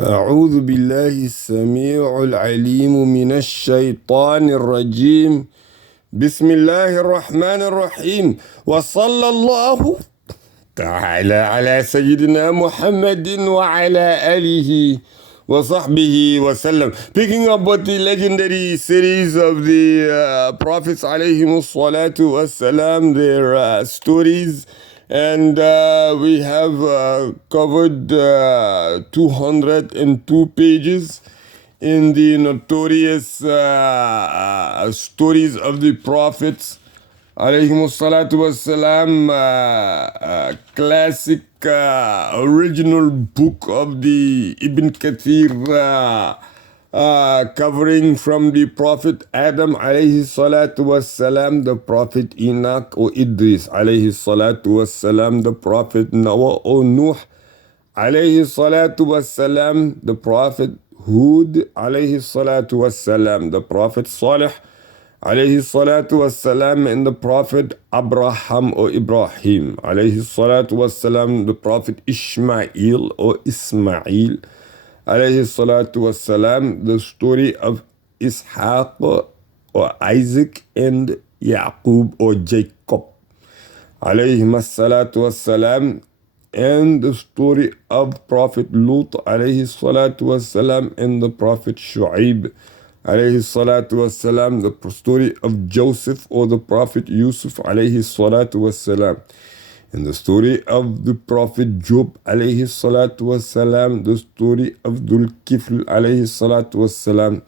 أعوذ بالله السميع العليم من الشيطان الرجيم. بسم الله الرحمن الرحيم، وصلى الله تعالى على سيدنا محمد وعلى آله وصحبه وسلم. Picking up with the legendary series of the prophets alayhimus salatu wassalam, their stories, and we have covered 202 pages in the notorious stories of the prophets alayhimus salatu wassalam, classic original book of the Ibn Kathir, covering from the Prophet Adam alayhi salatu wassalam, the Prophet Enoch or Idris alayhi salatu wassalam, the Prophet Noah or Nuh alayhi salatu wassalam, the Prophet Hud alayhi salatu wassalam, the Prophet Salih alayhi salatu wassalam, and the Prophet Abraham or Ibrahim alayhi salatu wassalam, the Prophet Ishmael or Ismail alayhi salatu wassalam, the story of Ishaq or Isaac and Yaqub or Jacob alayhi salatu wassalam, and the story of Prophet Lut alayhi salatu wassalam and the Prophet Shu'aib alayhi salatu wassalam, the story of Joseph or the Prophet Yusuf alayhi salatu wassalam, and the story of the Prophet Job alayhi salatu wassalam, the story of Dhul Kifl alayhi salatu wassalam,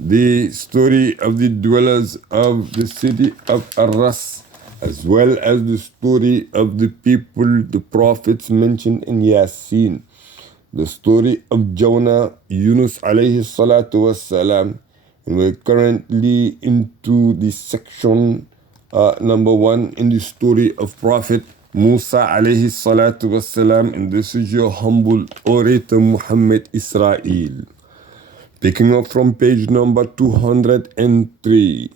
the story of the dwellers of the city of Arras, as well as the story of the people, the prophets mentioned in Yasin, the story of Jonah, Yunus alayhi salatu wassalam, and we're currently into the section number 1 in the story of Prophet Musa alayhi salatu wassalam, and this is your humble orator Muhammad Israel. Picking up from page number 203.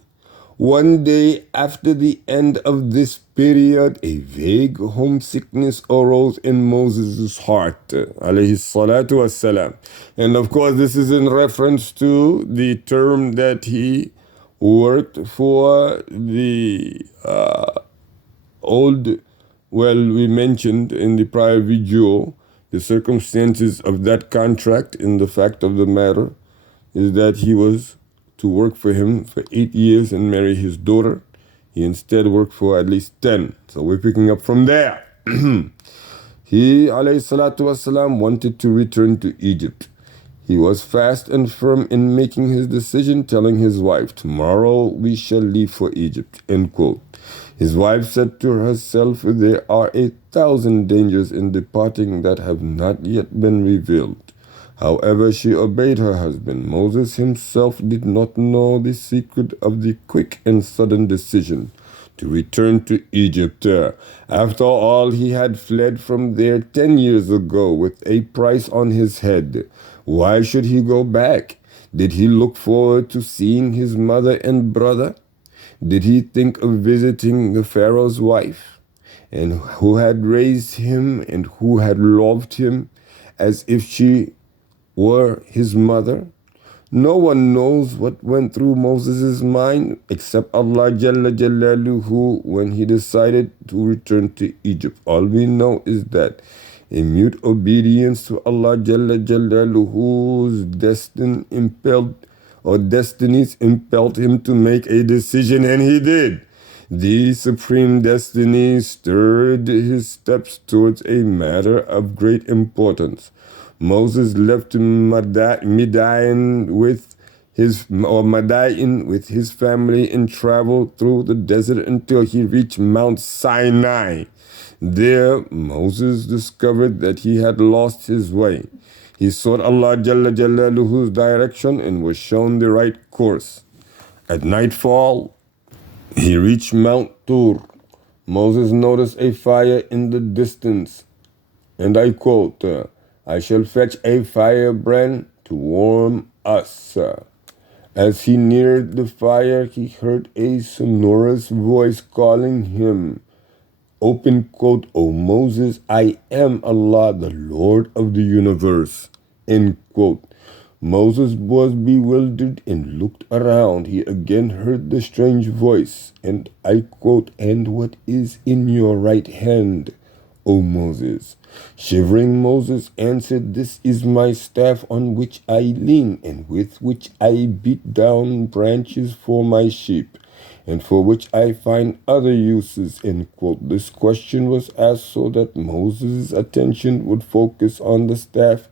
One day after the end of this period, a vague homesickness arose in Moses' heart, alayhi salatu wassalam. And of course, this is in reference to the term that he worked for the we mentioned in the prior video the circumstances of that contract, and the fact of the matter is that he was to work for him for 8 years and marry his daughter. He instead worked for at least 10. So we're picking up from there. He, alayhi salatu wasalam, wanted to return to Egypt. He was fast and firm in making his decision, telling his wife, "Tomorrow we shall leave for Egypt," end quote. His wife said to herself, "There are 1,000 dangers in departing that have not yet been revealed." However, she obeyed her husband. Moses himself did not know the secret of the quick and sudden decision to return to Egypt. After all, he had fled from there 10 years ago with a price on his head. Why should he go back? Did he look forward to seeing his mother and brother? Did he think of visiting the Pharaoh's wife, and who had raised him and who had loved him as if she were his mother? No one knows what went through Moses' mind except Allah Jalla Jalaluhu when he decided to return to Egypt. All we know is that in mute obedience to Allah Jalla Jalaluhu's destinies impelled him to make a decision, and he did. The supreme destiny stirred his steps towards a matter of great importance. Moses left Midian with his family and traveled through the desert until he reached Mount Sinai. There, Moses discovered that he had lost his way. He sought Allah Jalla Jalaluhu's direction and was shown the right course. At nightfall, he reached Mount Tur. Moses noticed a fire in the distance, and I quote, "I shall fetch a firebrand to warm us." As he neared the fire, he heard a sonorous voice calling him. Open quote, "O Moses, I am Allah, the Lord of the universe." End quote. Moses was bewildered and looked around. He again heard the strange voice, and I quote, "And what is in your right hand, O Moses?" Shivering, Moses answered, "This is my staff on which I lean, and with which I beat down branches for my sheep, and for which I find other uses." End quote. This question was asked so that Moses' attention would focus on the staff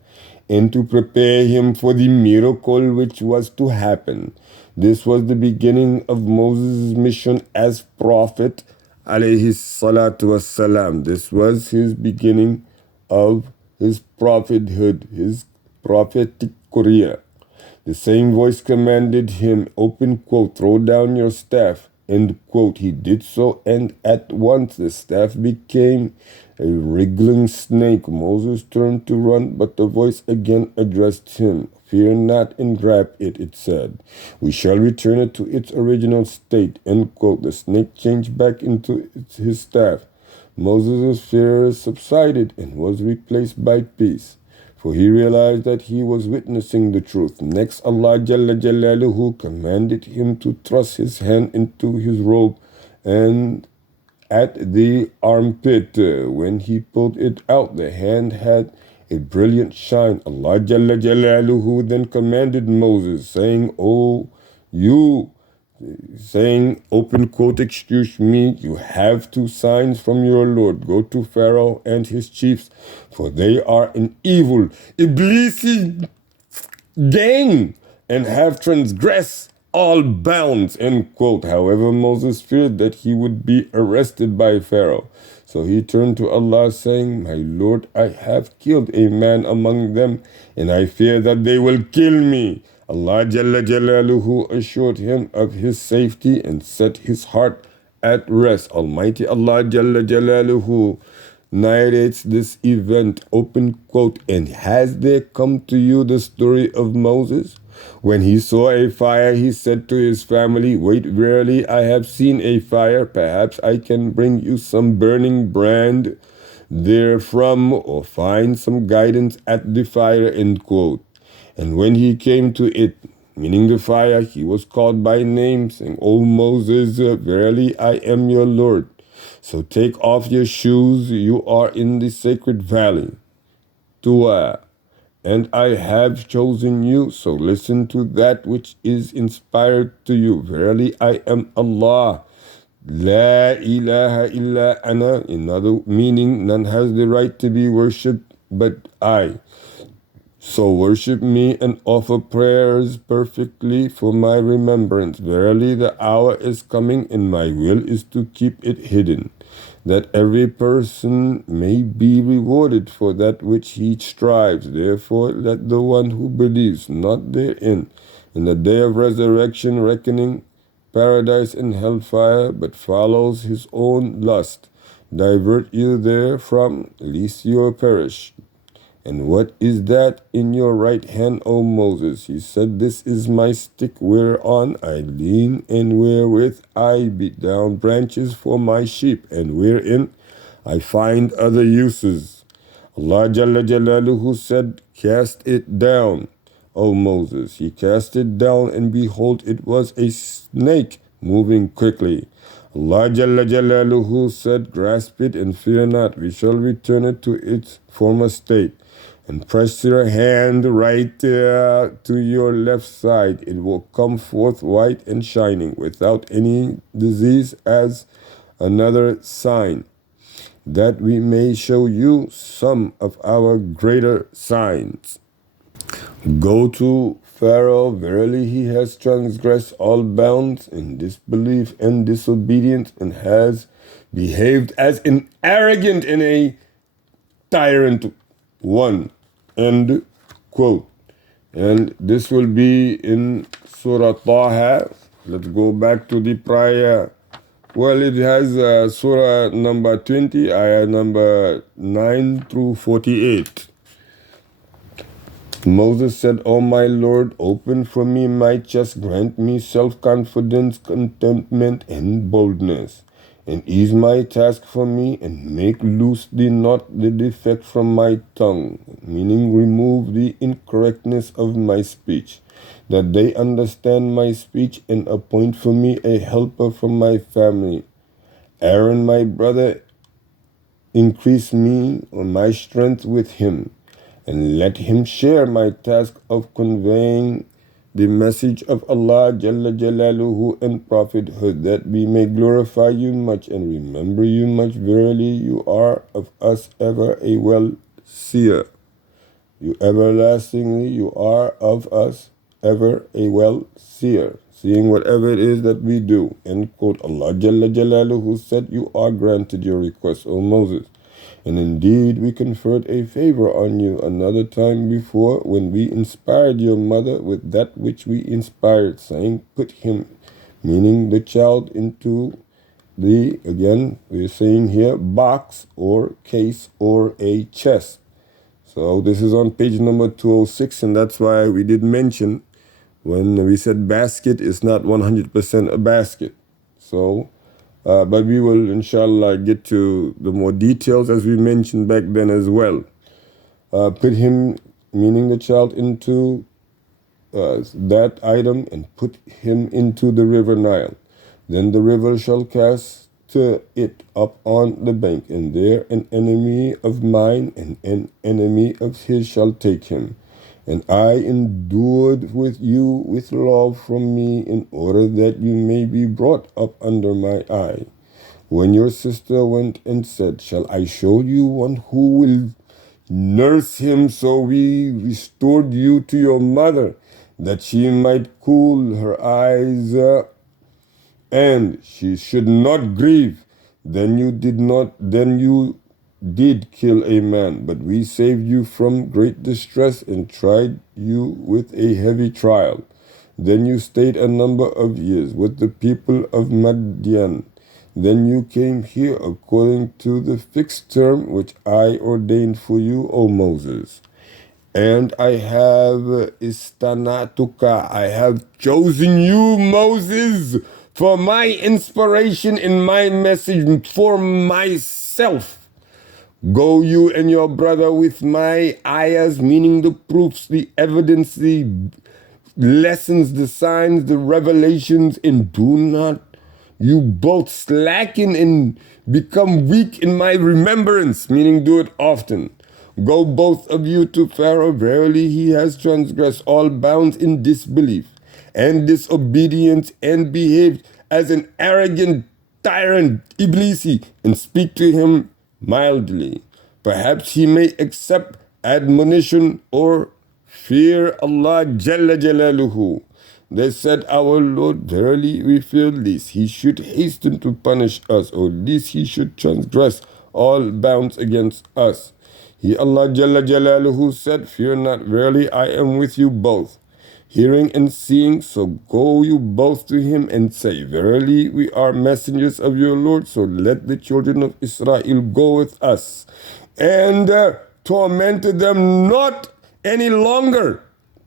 and to prepare him for the miracle which was to happen. This was the beginning of Moses' mission as prophet, alayhi salatu wassalam. This was his beginning of his prophethood, his prophetic career. The same voice commanded him, open quote, "Throw down your staff," end quote. He did so, and at once the staff became a wriggling snake. Moses turned to run, but the voice again addressed him. "Fear not and grab it," it said. "We shall return it to its original state," end quote. The snake changed back into his staff. Moses' fear subsided and was replaced by peace, for he realized that he was witnessing the truth. Next, Allah Jalla Jalaluhu commanded him to thrust his hand into his robe and at the armpit. When he pulled it out, the hand had a brilliant shine. Allah Jalla Jalaluhu then commanded Moses, saying, open quote, "Excuse me, you have two signs from your Lord. Go to Pharaoh and his chiefs, for they are an evil, Iblisi gang, and have transgressed all bounds," end quote. However, Moses feared that he would be arrested by Pharaoh. So he turned to Allah, saying, "My Lord, I have killed a man among them, and I fear that they will kill me." Allah Jalla Jalaluhu assured him of his safety and set his heart at rest. Almighty Allah Jalla Jalaluhu narrates this event, open quote, "And has there come to you the story of Moses? When he saw a fire, he said to his family, 'Wait, verily I have seen a fire. Perhaps I can bring you some burning brand therefrom, or find some guidance at the fire,' end quote. And when he came to it, meaning the fire, he was called by name, saying, 'O Moses, verily I am your Lord. So take off your shoes, you are in the sacred valley, Tuwa, and I have chosen you, so listen to that which is inspired to you. Verily I am Allah. La ilaha illa ana,' another meaning, none has the right to be worshipped but I. So worship me and offer prayers perfectly for my remembrance. Verily the hour is coming, and my will is to keep it hidden, that every person may be rewarded for that which he strives. Therefore let the one who believes not therein, in the day of resurrection reckoning, paradise and hellfire, but follows his own lust, divert you therefrom, lest you perish. And what is that in your right hand, O Moses?" He said, "This is my stick whereon I lean, and wherewith I beat down branches for my sheep, and wherein I find other uses." Allah Jalla Jalaluhu said, "Cast it down, O Moses." He cast it down, and behold, it was a snake moving quickly. Allah Jalla Jalaluhu said, "Grasp it and fear not. We shall return it to its former state. And press your hand right to your left side. It will come forth white and shining, without any disease, as another sign, that we may show you some of our greater signs. Go to Pharaoh, verily he has transgressed all bounds in disbelief and disobedience, and has behaved as an arrogant and a tyrant one." End quote. And this will be in Surah Taha. Let's go back to the prior. Well, it has Surah number 20, ayah number 9 through 48. Moses said, "O my Lord, open for me my chest, grant me self-confidence, contentment, and boldness, and ease my task for me, and make loose the defect from my tongue, meaning remove the incorrectness of my speech, that they understand my speech, and appoint for me a helper from my family. Aron, my brother, increase me or my strength with him, and let him share my task of conveying the message of Allah Jalla Jalaluhu and prophethood, that we may glorify you much and remember you much. Verily, you are of us ever a well-seer. You everlastingly, you are of us ever a well-seer, seeing whatever it is that we do. End quote. Allah Jalla Jalaluhu said, you are granted your request, O Moses. And indeed, we conferred a favor on you another time before, when we inspired your mother with that which we inspired, saying, put him, meaning the child, into the, again, we're saying here, box or case or a chest. So this is on page number 206, and that's why we did mention when we said basket, it's not 100% a basket. So, but we will, inshallah, get to the more details as we mentioned back then as well. Put him, meaning the child, into that item, and put him into the river Nile. Then the river shall cast it up on the bank, and there an enemy of mine and an enemy of his shall take him. And I endured with you with love from me, in order that you may be brought up under my eye. When your sister went and said, shall I show you one who will nurse him? So we restored you to your mother, that she might cool her eyes, and she should not grieve. Then you did kill a man, but we saved you from great distress and tried you with a heavy trial. Then you stayed a number of years with the people of Madian. Then you came here according to the fixed term which I ordained for you, O Moses. And I have istanatuka, I have chosen you, Moses, for my inspiration and my message for myself. Go you and your brother with my ayahs, meaning the proofs, the evidence, the lessons, the signs, the revelations, and do not you both slacken and become weak in my remembrance, meaning do it often. Go both of you to Pharaoh. Verily he has transgressed all bounds in disbelief and disobedience, and behaved as an arrogant tyrant, Iblisi, and speak to him mildly. Perhaps he may accept admonition or fear Allah Jalla Jalaluhu. They said, our Lord, verily we fear lest he should hasten to punish us, or lest he should transgress all bounds against us. He, Allah Jalla Jalaluhu, said, fear not, verily I am with you both, hearing and seeing. So go you both to him and say, verily we are messengers of your Lord. So let the children of Israel go with us, and torment them not any longer.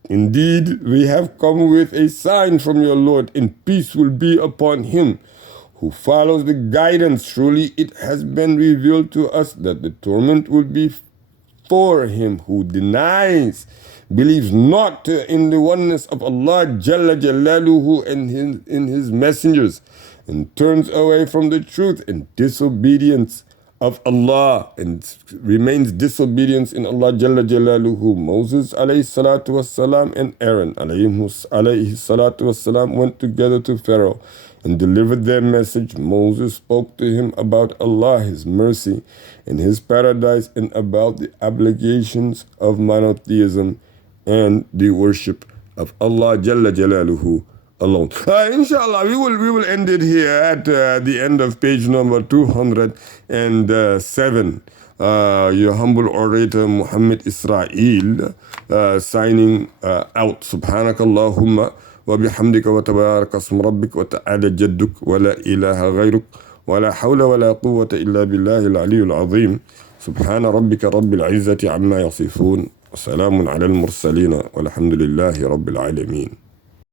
Indeed, we have come with a sign from your Lord, and peace will be upon him who follows the guidance. Truly it has been revealed to us that the torment will be for him who denies, believes not in the oneness of Allah Jalla Jalaluhu and in his messengers, and turns away from the truth and disobedience of Allah, and remains disobedience in Allah Jalla Jalaluhu. Moses alayhi salatu wassalam and Aron alayhi salatu wassalam went together to Pharaoh and delivered their message. Moses spoke to him about Allah, his mercy, and his paradise, and about the obligations of monotheism and the worship of Allah Jalla Jalaluhu alone. Inshallah, we will end it here at the end of page number 207. Your humble orator Muhammad Israel signing out. Subhanakallahumma wa bihamdika wa tabaraka asmu rabbik wa ta'ala jadduk wa la ilaha ghayruk wa la hawla wa la quwwata illa billahi al-aliyyil azim. Subhana rabbika rabbil izzati amma yasifun wa salamun ala al-mursalin walhamdulillahi rabbil alamin.